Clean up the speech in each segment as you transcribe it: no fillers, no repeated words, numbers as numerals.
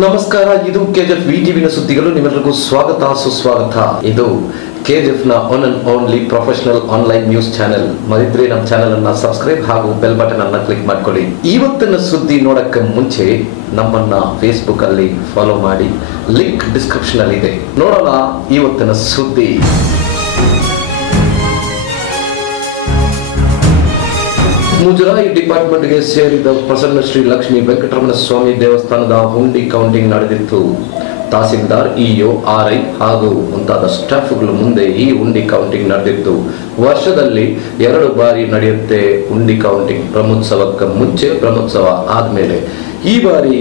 ನಮಸ್ಕಾರ, ಇದು ಕೆಜಿಎಫ್ ವಿಟಿವಿನ ಸುದ್ದಿಗಳು. ನಿಮ್ಮೆಲ್ಲರಿಗೂ ಸ್ವಾಗತ ಸುಸ್ವಾಗತ. ಇದು ಕೆಜಿಎಫ್ ನ one and only professional online news channel. ಮರಿದ್ರೆ ನಮ್ಮ ಚಾನೆಲ್ ಅನ್ನ ಸಬ್ಸ್ಕ್ರೈಬ್ ಹಾಗೂ ಬೆಲ್ ಬಟನ್ ಅನ್ನ ಕ್ಲಿಕ್ ಮಾಡ್ಕೊಳ್ಳಿ. ಇವತ್ತಿನ ಸುದ್ದಿ ನೋಡಕ್ಕೆ ಮುಂಚೆ ನಮ್ಮನ್ನ ಫೇಸ್ಬುಕ್ ಅಲ್ಲಿ ಫಾಲೋ ಮಾಡಿ, ಲಿಂಕ್ ಡಿಸ್ಕ್ರಿಪ್ಷನ್ ಅಲ್ಲಿ ಇದೆ. ನೋಡೋಣ ಇವತ್ತಿನ ಸುದ್ದಿ. ಮುಜರಾಯಿ ಡಿಪಾರ್ಟ್ಮೆಂಟ್ಗೆ ಸೇರಿದ ಪ್ರಸನ್ನ ಶ್ರೀ ಲಕ್ಷ್ಮೀ ವೆಂಕಟರಮಣ ಸ್ವಾಮಿ ದೇವಸ್ಥಾನದ ಹುಂಡಿ ಕೌಂಟಿಂಗ್ ನಡೆದಿತ್ತು. ತಹಸೀಲ್ದಾರ್, ಇಒ, ಆರ್ಐ ಹಾಗೂ ಮುಂತಾದ ಸ್ಟಾಫ್ಗಳ ಮುಂದೆ ಈ ಹುಂಡಿ ಕೌಂಟಿಂಗ್ ನಡೆದಿತ್ತು. ವರ್ಷದಲ್ಲಿ 2 ಬಾರಿ ನಡೆಯುತ್ತೆ ಹುಂಡಿ ಕೌಂಟಿಂಗ್. ಬ್ರಹ್ಮೋತ್ಸವಕ್ಕೆ ಮುಂಚೆ, ಬ್ರಹ್ಮೋತ್ಸವ ಆದ್ಮೇಲೆ. ಈ ಬಾರಿ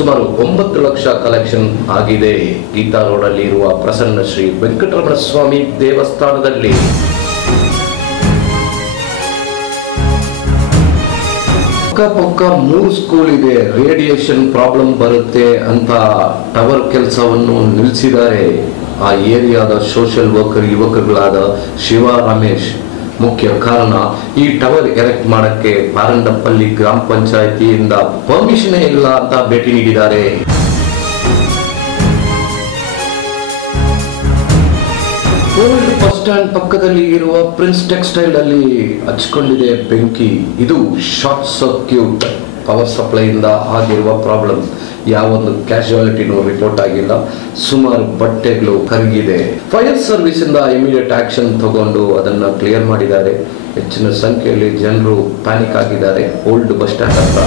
ಸುಮಾರು 9 ಲಕ್ಷ ಕಲೆಕ್ಷನ್ ಆಗಿದೆ. ಗೀತಾ ರೋಡ್ ಅಲ್ಲಿ ಇರುವ ಪ್ರಸನ್ನ ಶ್ರೀ ವೆಂಕಟರಮಣ ಸ್ವಾಮಿ ದೇವಸ್ಥಾನದಲ್ಲಿ. ಪಕ್ಕ 3 ಸ್ಕೂಲ್ ಇದೆ. ರೇಡಿಯೇಷನ್ ಪ್ರಾಬ್ಲಮ್ ಬರುತ್ತೆ ಅಂತ ಟವರ್ ಕೆಲಸವನ್ನು ನಿಲ್ಲಿಸಿದ್ದಾರೆ. ಆ ಏರಿಯಾದ ಸೋಷಿಯಲ್ ವರ್ಕರ್ ಯುವಕರುಗಳಾದ ಶಿವ, ರಮೇಶ್ ಮುಖ್ಯ ಕಾರಣ. ಈ ಟವರ್ ಎರೆಕ್ಟ್ ಮಾಡಕ್ಕೆ ಪಾರಂಡಪಲ್ಲಿ ಗ್ರಾಮ ಪಂಚಾಯತಿಯಿಂದ ಪರ್ಮಿಷನ್ ಇಲ್ಲ ಅಂತ ಭೇಟಿ ನೀಡಿದ್ದಾರೆ. ಓಲ್ಡ್ ಬಸ್ ಸ್ಟ್ಯಾಂಡ್ ಪಕ್ಕದಲ್ಲಿ ಇರುವ ಪ್ರಿನ್ಸ್ ಟೆಕ್ಸ್ಟೈಲ್ ಅಲ್ಲಿ ಹಚ್ಕೊಂಡಿದೆ ಬೆಂಕಿ. ಇದು ಶಾರ್ಟ್ ಸರ್ಕ್ಯೂಟ್, ಪವರ್ ಸಪ್ಲೈ ಇಂದ ಆಗಿರುವ ಪ್ರಾಬ್ಲಮ್. ಯಾವೊಂದು ಕ್ಯಾಶುಯಾಲಿಟಿನೂ ರಿಪೋರ್ಟ್ ಆಗಿಲ್ಲ. ಸುಮಾರು ಬಟ್ಟೆಗಳು ಕರಗಿದೆ. ಫೈರ್ ಸರ್ವಿಸ್ ಇಂದ ಇಮಿಡಿಯೇಟ್ ಆಕ್ಷನ್ ತಗೊಂಡು ಅದನ್ನ ಕ್ಲಿಯರ್ ಮಾಡಿದ್ದಾರೆ. ಹೆಚ್ಚಿನ ಸಂಖ್ಯೆಯಲ್ಲಿ ಜನರು ಪ್ಯಾನಿಕ್ ಆಗಿದ್ದಾರೆ ಓಲ್ಡ್ ಬಸ್ ಸ್ಟ್ಯಾಂಡ್ ಹತ್ರ.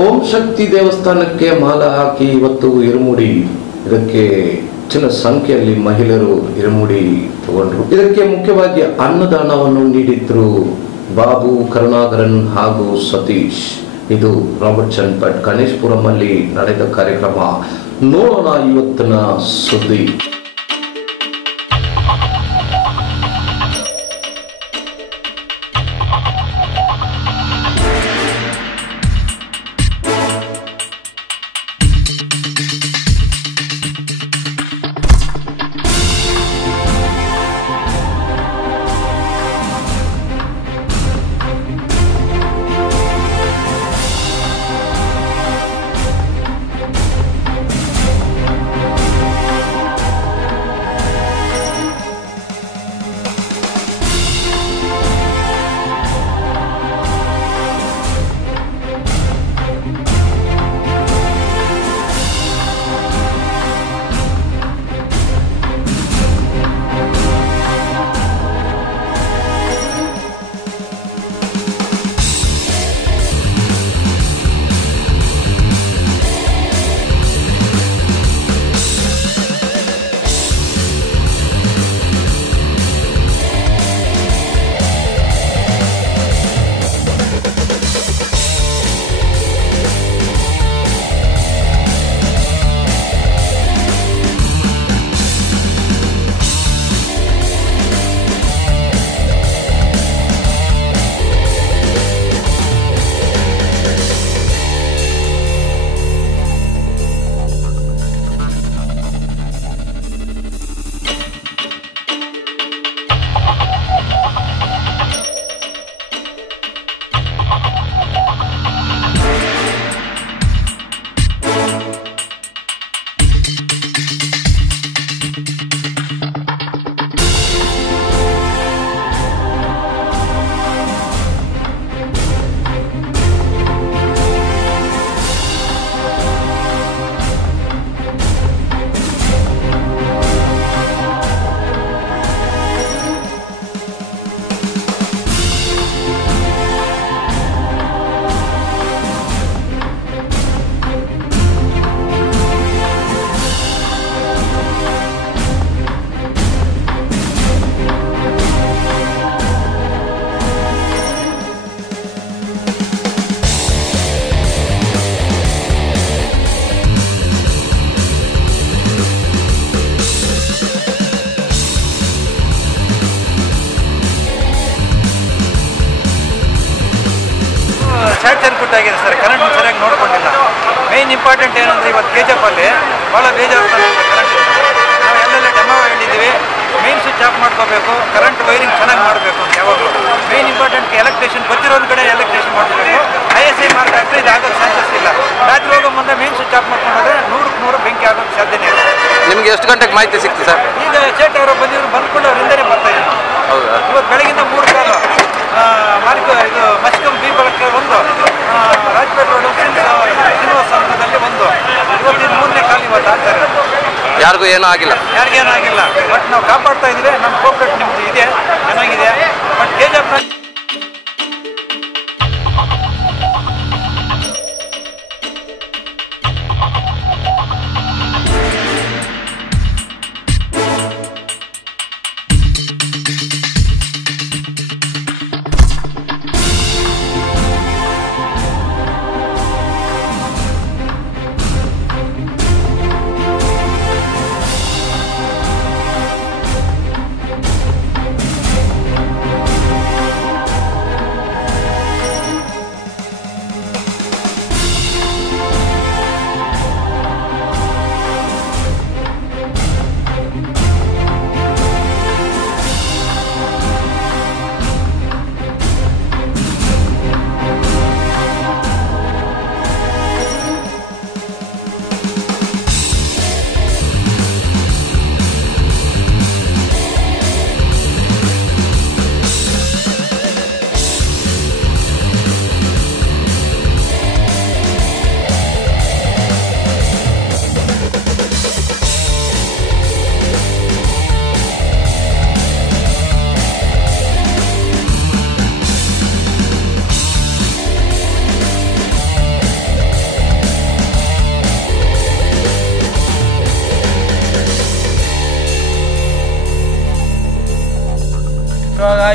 ಓಂ ಶಕ್ತಿ ದೇವಸ್ಥಾನಕ್ಕೆ ಮಾಲ ಹಾಕಿ ಇವತ್ತು ಇರುಮುಡಿ. ಇದಕ್ಕೆ ಹೆಚ್ಚಿನ ಸಂಖ್ಯೆಯಲ್ಲಿ ಮಹಿಳೆಯರು ಇರುಮುಡಿ ತಗೊಂಡ್ರು. ಇದಕ್ಕೆ ಮುಖ್ಯವಾಗಿ ಅನ್ನದಾನವನ್ನು ನೀಡಿದ್ರು ಬಾಬು, ಕರುಣಾಕರನ್ ಹಾಗೂ ಸತೀಶ್. ಇದು ರಾಬರ್ಟ್ ಚನ್ಪಟ್ ಗಣೇಶ್ಪುರಂ ಅಲ್ಲಿ ನಡೆದ ಕಾರ್ಯಕ್ರಮ. ನೋಡೋಣ ಇವತ್ತಿನ ಸುದ್ದಿ. ಶಾರ್ಟ್ ಸರ್ಕ್ಯೂಟ್ ಆಗಿದೆ ಸರ್. ಕರೆಂಟ್ ಸರಿಯಾಗಿ ನೋಡ್ಕೊಂಡಿಲ್ಲ. ಮೇನ್ ಇಂಪಾರ್ಟೆಂಟ್ ಏನಂದರೆ ಇವತ್ತು ಕೆಜಿಎಫ್ ಅಲ್ಲಿ ಭಾಳ ಬೇಜಾರು ಕರೆಂಟ್. ನಾವು ಎಲ್ಲೆಲ್ಲ ಡೆಮೋ ಹೇಳಿದ್ದೀವಿ. ಮೇನ್ ಸ್ವಿಚ್ ಆಫ್ ಮಾಡ್ಕೋಬೇಕು, ಕರೆಂಟ್ ವೈರಿಂಗ್ ಚೆನ್ನಾಗಿ ಮಾಡಬೇಕು ಅಂತ ಯಾವಾಗಲೂ ಮೇನ್ ಇಂಪಾರ್ಟೆಂಟ್. ಎಲೆಕ್ಟ್ರಿಷಿಯನ್ ಗೊತ್ತಿರೋದು ಕಡೆ ಎಲೆಕ್ಟ್ರಿಷಿಯನ್ ಮಾಡಬೇಕು. ISI ಮಾರ್ಗ ಹಾಕಿದ್ರೆ ಇದು ಆಗೋಕ್ಕೆ ಚಾನ್ಸಸ್ ಇಲ್ಲ. ರಾತ್ರಿ ಹೋಗೋ ಮುಂದೆ ಮೇನ್ ಸ್ವಿಚ್ ಆಫ್ ಮಾಡ್ಕೊಂಡ್ರೆ 100% ಬೆಂಕಿ ಆಗೋಕ್ಕೆ ಸಾಧ್ಯನೇ ಇಲ್ಲ. ನಿಮಗೆ ಎಷ್ಟು ಗಂಟೆಗೆ ಮಾಹಿತಿ ಸಿಕ್ತು ಸರ್? ಈಗ ಚೇಟ್ ಅವರು ಬಂದ್ಕೊಂಡು ಅವ್ರ ಹಿಂದೆ ಬರ್ತಾ ಇದ್ದಾರೆ. ಹೌದಾ? ಇವತ್ತು ಬೆಳಗಿಂದ 3 ಕಾಲು ಇದು ಮಸ್ಕಂ ಬಿ ಬಳಕೆ ಒಂದು, ರಾಜಪೇಟೆ ರೋಡು ಶ್ರೀನಿವಾಸ ಸಂಘದಲ್ಲಿ ಒಂದು, ಇವತ್ತಿನ 3ನೇ ಕಾಲು ಇವತ್ತು ಆಗ್ತಾರೆ. ಯಾರಿಗೂ ಏನೂ ಆಗಿಲ್ಲ? ಯಾರಿಗೇನೂ ಆಗಿಲ್ಲ. ಬಟ್ ನಾವು ಕಾಪಾಡ್ತಾ ಇದ್ದೀವಿ. ನಮ್ಮ ಕೋಪರೇಟ್ ನಿಮ್ದು ಇದೆ, ಚೆನ್ನಾಗಿದೆ. ಬಟ್ KGF ಇವಾಗ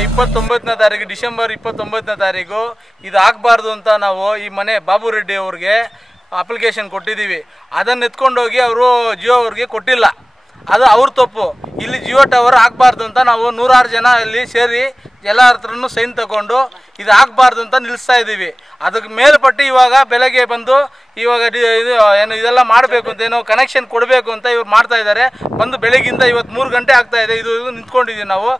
29ನೇ ತಾರೀಕು, ಡಿಸೆಂಬರ್ 29ನೇ ತಾರೀಕು ಇದು ಆಗಬಾರ್ದು ಅಂತ ನಾವು ಈ ಮನೆ ಬಾಬು ರೆಡ್ಡಿ ಅವ್ರಿಗೆ ಅಪ್ಲಿಕೇಶನ್ ಕೊಟ್ಟಿದ್ದೀವಿ. ಅದನ್ನು ಎತ್ಕೊಂಡೋಗಿ ಅವರು ಜಿಯೋ ಅವ್ರಿಗೆ ಕೊಟ್ಟಿಲ್ಲ. ಅದು ಅವ್ರ ತಪ್ಪು. ಇಲ್ಲಿ ಜಿಯೋ ಟವರ್ ಆಗಬಾರ್ದು ಅಂತ ನಾವು 106 ಜನ ಇಲ್ಲಿ ಸೇರಿ ಎಲ್ಲರ ಹತ್ರನೂ ಸೈನ್ ತಗೊಂಡು ಇದು ಆಗಬಾರ್ದು ಅಂತ ನಿಲ್ಲಿಸ್ತಾ ಇದ್ದೀವಿ. ಅದಕ್ಕೆ ಮೇಲ್ಪಟ್ಟು ಇವಾಗ ಬೆಳಗ್ಗೆ ಬಂದು ಇವಾಗ ಏನು ಇದೆಲ್ಲ ಮಾಡಬೇಕು ಅಂತ, ಏನೋ ಕನೆಕ್ಷನ್ ಕೊಡಬೇಕು ಅಂತ ಇವ್ರು ಮಾಡ್ತಾ ಇದ್ದಾರೆ. ಬಂದು ಬೆಳಗ್ಗಿಂದ ಇವತ್ತು 3 ಗಂಟೆ ಆಗ್ತಾಯಿದೆ. ಇದು ನಿಂತ್ಕೊಂಡಿದ್ದೀವಿ ನಾವು.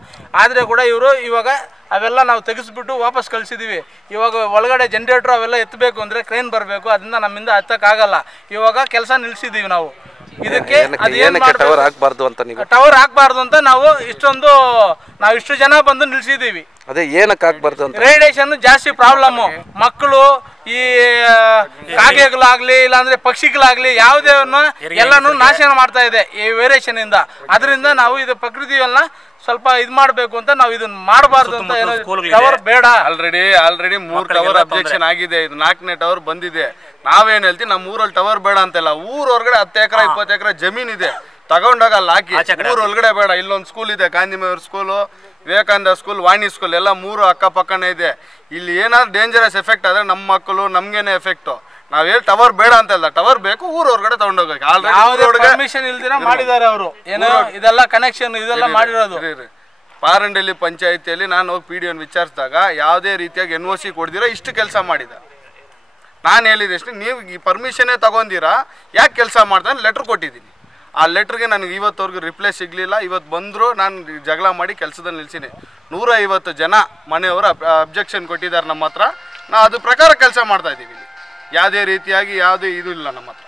ಆದರೆ ಕೂಡ ಇವರು ಇವಾಗ ಅವೆಲ್ಲ ನಾವು ತೆಗೆಸ್ಬಿಟ್ಟು ವಾಪಸ್ ಕಳಿಸಿದ್ದೀವಿ. ಇವಾಗ ಒಳಗಡೆ ಜನ್ರೇಟ್ರು ಅವೆಲ್ಲ ಎತ್ತಬೇಕು ಅಂದರೆ ಕ್ರೇನ್ ಬರಬೇಕು. ಅದರಿಂದ ನಮ್ಮಿಂದ ಹತ್ತಕ್ಕಾಗಲ್ಲ. ಇವಾಗ ಕೆಲಸ ನಿಲ್ಲಿಸಿದ್ದೀವಿ ನಾವು. ಇದಕ್ಕೆ ಟವರ್ ಆಗಬಾರ್ದು ಅಂತ ನೀವು ಟವರ್ ಆಗಬಾರ್ದು ಅಂತ ನಾವು ಇಷ್ಟು ಜನ ಬಂದು ನಿಲ್ಸಿದ್ದೀವಿ. ಅದೇ ಏನಕ್ಕೆ ಆಗಬಾರ್ದು ಅಂತ? ರೇಡಿಯೇಷನ್ ಜಾಸ್ತಿ ಪ್ರಾಬ್ಲಮ್ಮು. ಮಕ್ಕಳು ಈ ಕಾಗೆಗಳಾಗ್ಲಿ ಇಲ್ಲಾಂದ್ರೆ ಪಕ್ಷಿಗಳಾಗ್ಲಿ ಯಾವುದೇ ಎಲ್ಲಾನು ನಾಶನ ಮಾಡ್ತಾ ಇದೆ ಈ ವೇರಿಯೇಷನ್ ಇಂದ. ಅದರಿಂದ ನಾವು ಇದು ಪ್ರಕೃತಿಯನ್ನ ಸ್ವಲ್ಪ ಇದು ಮಾಡಬೇಕು ಅಂತ ನಾವು ಇದನ್ನ ಮಾಡಬಾರ್ದು ಅಂತ. ಏನೋ ಟವರ್ ಬೇಡ. ಆಲ್ರೆಡಿ 3 ಟವರ್ ಅಬ್ಜೆಕ್ಷನ್ ಆಗಿದೆ. ಇದು 4ನೇ ಟವರ್ ಬಂದಿದೆ. ನಾವೇನ್ ಹೇಳ್ತೀವಿ, ನಮ್ಮ ಊರಲ್ಲಿ ಟವರ್ ಬೇಡ ಅಂತೆಲ್ಲ. ಊರ್ ಹೊರಗಡೆ 10 ಎಕರೆ 20 ಎಕರೆ ಜಮೀನ್ ಇದೆ, ತಗೊಂಡಾಗ ಅಲ್ಲಿ ಹಾಕಿ. ಊರ್ ಒಳಗಡೆ ಬೇಡ. ಇಲ್ಲೊಂದು ಸ್ಕೂಲ್ ಇದೆ, ಗಾಂಧಿಮೇವ್ರ ಸ್ಕೂಲು, ವಿವೇಕಾನಂದ ಸ್ಕೂಲ್, ವಾಣಿ ಸ್ಕೂಲ್, ಎಲ್ಲ 3 ಅಕ್ಕಪಕ್ಕನೇ ಇದೆ. ಇಲ್ಲಿ ಏನಾದ್ರು ಡೇಂಜರಸ್ ಎಫೆಕ್ಟ್ ಆದ್ರೆ ನಮ್ಮ ಮಕ್ಕಳು ನಮ್ಗೇನೆ ಎಫೆಕ್ಟು. ನಾವೇನು ಟವರ್ ಬೇಡ ಅಂತ ಇಲ್ಲ, ಟವರ್ ಬೇಕು. ಊರ್ ಹೊರಗಡೆ ತಗೊಂಡೋಗಕ್ಕೆ ಪರ್ಮಿಷನ್ ಇಲ್ದಿರ ಮಾಡಿದ್ದಾರೆ ಅವರು. ಏನೋ ಇದೆಲ್ಲ ಕನೆಕ್ಷನ್ ಇದೆಲ್ಲ ಮಾಡಿರೋದು. ಪಾರಂಡಳ್ಳಿ ಪಂಚಾಯತಿಯಲ್ಲಿ ನಾನು ಹೋಗಿ PDO ವಿಚಾರಿಸಿದಾಗ ಯಾವುದೇ ರೀತಿಯಾಗಿ NOC ಕೊಡ್ದಿರ ಇಷ್ಟು ಕೆಲಸ ಮಾಡಿದ. ನಾನು ಹೇಳಿದೆ ಅಷ್ಟೇ, ನೀವು ಈ ಪರ್ಮಿಷನ್ನೇ ತಗೊಂಡಿರಾ, ಯಾಕೆ ಕೆಲಸ ಮಾಡ್ತಾನೆ ಲೆಟ್ರ್ ಕೊಟ್ಟಿದ್ದೀನಿ. ಆ ಲೆಟ್ರಿಗೆ ನನಗೆ ಇವತ್ತವರೆಗೂ ರಿಪ್ಲೈ ಸಿಗಲಿಲ್ಲ. ಇವತ್ತು ಬಂದರು, ನಾನು ಜಗಳ ಮಾಡಿ ಕೆಲಸದಲ್ಲಿ ನಿಲ್ಸಿನಿ. 150 ಜನ ಮನೆಯವರು ಅಬ್ಜೆಕ್ಷನ್ ಕೊಟ್ಟಿದ್ದಾರೆ ನಮ್ಮ ಹತ್ರ. ನಾವು ಅದು ಪ್ರಕಾರ ಕೆಲಸ ಮಾಡ್ತಾ ಇದ್ದೀವಿ. ಯಾವುದೇ ರೀತಿಯಾಗಿ ಯಾವುದೇ ಇದು ಇಲ್ಲ ನಮ್ಮ ಹತ್ರ.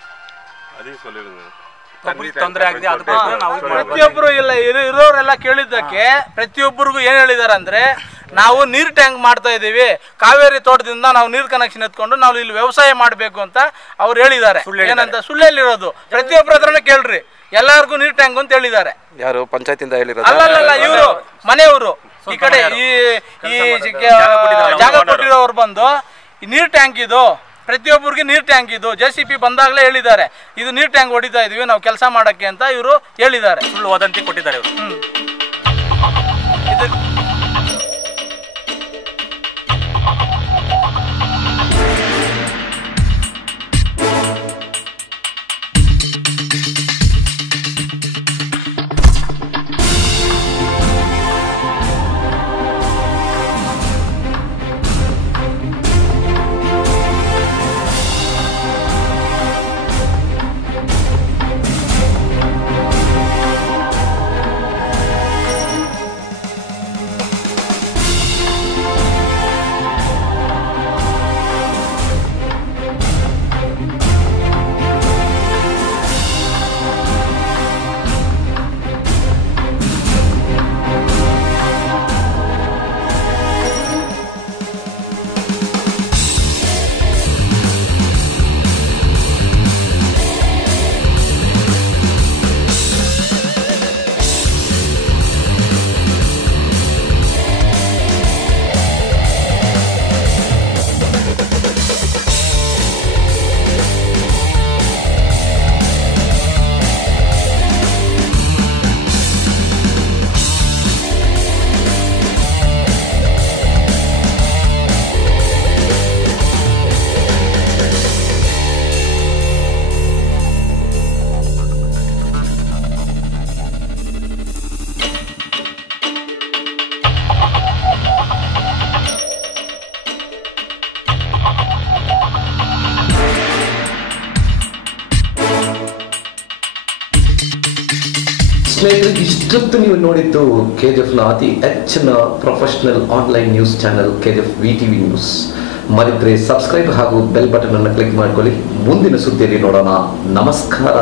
ಪ್ರತಿಯೊಬ್ಬರು ಇಲ್ಲ ಇರೋರೆಲ್ಲ ಕೇಳಿದ್ದಕ್ಕೆ ಪ್ರತಿಯೊಬ್ಬರಿಗೂ ಏನು ಹೇಳಿದಾರೆ ಅಂದ್ರೆ, ನಾವು ನೀರು ಟ್ಯಾಂಕ್ ಮಾಡ್ತಾ ಇದ್ದೀವಿ, ಕಾವೇರಿ ತೋಟದಿಂದ ನಾವು ನೀರು ಕನೆಕ್ಷನ್ ಎತ್ಕೊಂಡು ನಾವು ಇಲ್ಲಿ ವ್ಯವಸಾಯ ಮಾಡಬೇಕು ಅಂತ ಅವ್ರು ಹೇಳಿದ್ದಾರೆ. ಏನಂತ ಸುಳ್ಳಲ್ಲಿರೋದು? ಪ್ರತಿಯೊಬ್ಬರ ಹತ್ರನೇ ಕೇಳ್ರಿ, ಎಲ್ಲರಿಗೂ ನೀರು ಟ್ಯಾಂಕ್ ಅಂತ ಹೇಳಿದ್ದಾರೆ. ಯಾರು ಪಂಚಾಯತಿಂದ ಹೇಳಿರೋದು? ಅಲ್ಲ, ಇವರು ಮನೆಯವರು ಈ ಕಡೆ ಈ ಜಾಗ ಕೊಟ್ಟಿರೋರು ಬಂದು ನೀರು ಟ್ಯಾಂಕ್ ಇದು, ಪ್ರತಿಯೊಬ್ಬರಿಗೆ ನೀರು ಟ್ಯಾಂಕ್ ಇದು JCP ಬಂದಾಗಲೇ ಹೇಳಿದ್ದಾರೆ, ಇದು ನೀರು ಟ್ಯಾಂಕ್ ಹೊಡಿತಾ ಇದೀವಿ ನಾವು ಕೆಲಸ ಮಾಡಕ್ಕೆ ಅಂತ ಇವರು ಹೇಳಿದ್ದಾರೆ. ಸುಳ್ಳು ವದಂತಿ ಕೊಟ್ಟಿದ್ದಾರೆ ಇವರು. ಸ್ನೇಹಿತರೆ, ಇಷ್ಟೊತ್ತು ನೀವು ನೋಡಿದ್ದು KGFನ ಅತಿ ಹೆಚ್ಚಿನ professional online news channel KGF VTV news. ಮರಿದ್ರೆ ಸಬ್ಸ್ಕ್ರೈಬ್ ಹಾಗೂ ಬೆಲ್ ಬಟನ್ ಅನ್ನು ಕ್ಲಿಕ್ ಮಾಡ್ಕೊಳ್ಳಿ. ಮುಂದಿನ ಸುದ್ದಿಯಲ್ಲಿ ನೋಡೋಣ. ನಮಸ್ಕಾರ.